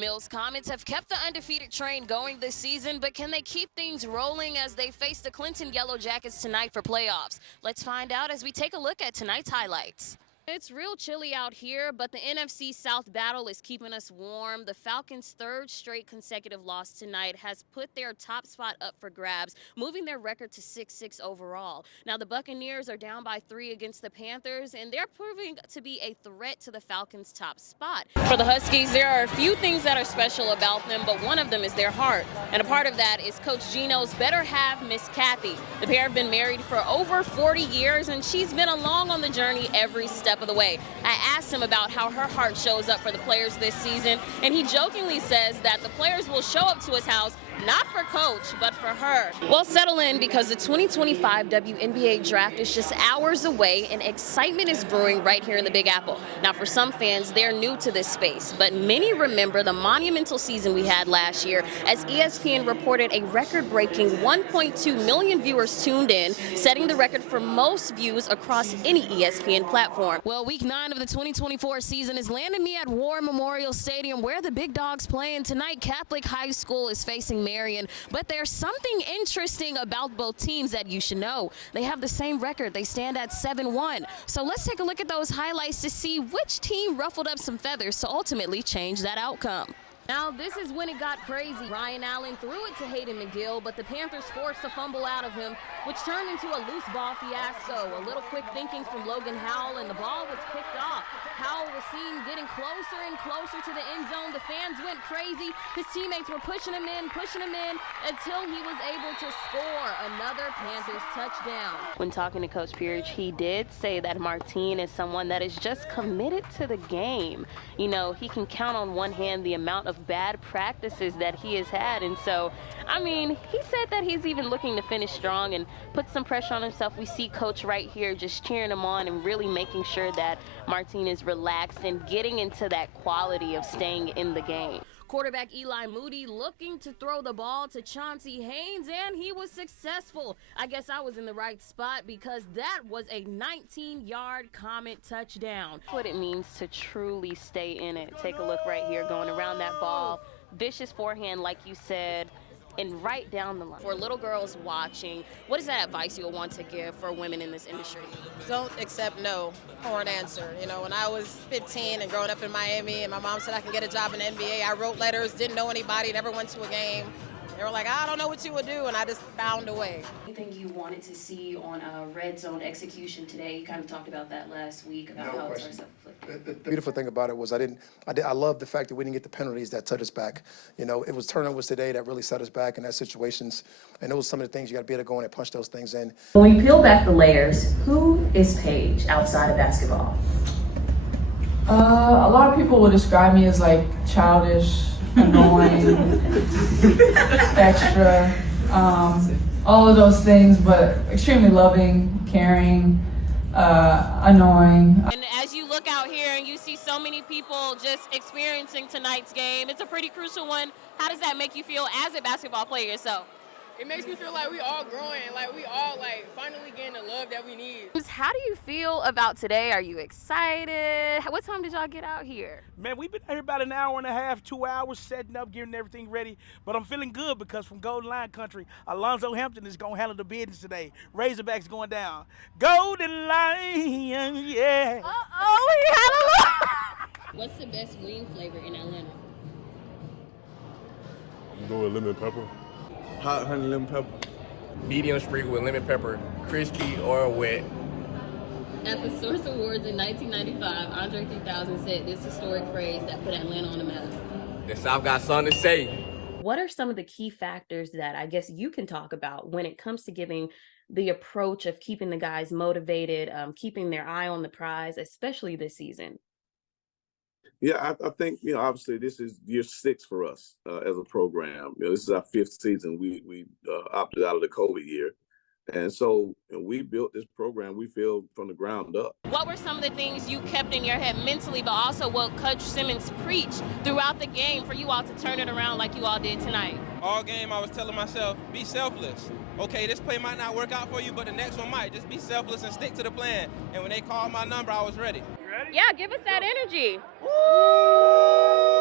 Mills Comets have kept the undefeated train going this season, but can they keep things rolling as they face the Clinton Yellow Jackets tonight for playoffs? Let's find out as we take a look at tonight's highlights. It's real chilly out here, but the NFC South battle is keeping us warm. The Falcons' third straight consecutive loss tonight has put their top spot up for grabs, moving their record to 6-6 overall. Now, the Buccaneers are down by 3 against the Panthers, and they're proving to be a threat to the Falcons' top spot. For the Huskies, there are a few things that are special about them, but one of them is their heart. And a part of that is Coach Gino's better half, Miss Kathy. The pair have been married for over 40 years, and she's been along on the journey every step of the way. I asked him about how her heart shows up for the players this season, and he jokingly says that the players will show up to his house not for Coach, but for her. Well, settle in because the 2025 WNBA draft is just hours away and excitement is brewing right here in the Big Apple. Now, for some fans, they're new to this space, but many remember the monumental season we had last year as ESPN reported a record-breaking 1.2 million viewers tuned in, setting the record for most views across any ESPN platform. Well, week 9 of the 2024 season is landing me at War Memorial Stadium where the Big Dogs play, and tonight Catholic High School is facing Marion, but there's something interesting about both teams that you should know. They have the same record. They stand at 7-1. So let's take a look at those highlights to see which team ruffled up some feathers to ultimately change that outcome. Now, this is when it got crazy. Ryan Allen threw it to Hayden McGill, but the Panthers forced a fumble out of him, which turned into a loose ball fiasco. A little quick thinking from Logan Howell, and the ball was picked off. Howell was seen getting closer and closer to the end zone. The fans went crazy. His teammates were pushing him in, until he was able to score another Panthers touchdown. When talking to Coach Pearage, he did say that Martine is someone that is just committed to the game. You know, he can count on one hand the amount of bad practices that he has had, and so I mean, he said that he's even looking to finish strong and put some pressure on himself. We see Coach right here just cheering him on and really making sure that Martine is relaxed and getting into that quality of staying in the game. Quarterback Eli Moody looking to throw the ball to Chauncey Haynes, and he was successful. I guess I was in the right spot because that was a 19-yard Comet touchdown. What it means to truly stay in it. Take a look right here, going around that ball. Vicious forehand, like you said, and right down the line. For little girls watching, what is that advice you'll want to give for women in this industry? Don't accept no for an answer. You know, when I was 15 and growing up in Miami and my mom said I can get a job in the NBA, I wrote letters, didn't know anybody, never went to a game. They were like, I don't know what you would do, and I just found a way. Anything you wanted to see on a red zone execution today? You kind of talked about that last week, about how it's self-inflicted. The beautiful thing about it was I love the fact that we didn't get the penalties that set us back. You know, it was turnovers today that really set us back in that situations, and it was some of the things you got to be able to go in and punch those things in. When we peel back the layers, who is Paige outside of basketball? A lot of people will describe me as like childish, annoying, extra, all of those things, but extremely loving, caring, annoying. And as you look out here and you see so many people just experiencing tonight's game, it's a pretty crucial one. How does that make you feel as a basketball player yourself? It makes me feel like we all growing, like we all like finally getting the love that we need. How do you feel about today? Are you excited? What time did y'all get out here? Man, we've been out here about an hour and a half, 2 hours, setting up, getting everything ready. But I'm feeling good because from Golden Line Country, Alonzo Hampton is going to handle the business today. Razorbacks going down. Golden Line, yeah. Uh-oh, he had a look. What's the best wing flavor in Atlanta? I'm going lemon pepper. Hot honey lemon pepper. Medium sprinkled with lemon pepper, crispy or wet. At the Source Awards in 1995, Andre 3000 said this historic phrase that put Atlanta on the map. The South got something to say. What are some of the key factors that I guess you can talk about when it comes to giving the approach of keeping the guys motivated, keeping their eye on the prize, especially this season? Yeah, I think, you know, obviously this is year 6 for us as a program. You know, this is our 5th season. We opted out of the COVID year. And so we built this program, we feel, from the ground up. What were some of the things you kept in your head mentally, but also what Coach Simmons preached throughout the game for you all to turn it around like you all did tonight? All game I was telling myself, be selfless. Okay, this play might not work out for you, but the next one might. Just be selfless and stick to the plan. And when they called my number, I was ready. Yeah, give us that energy. Woo!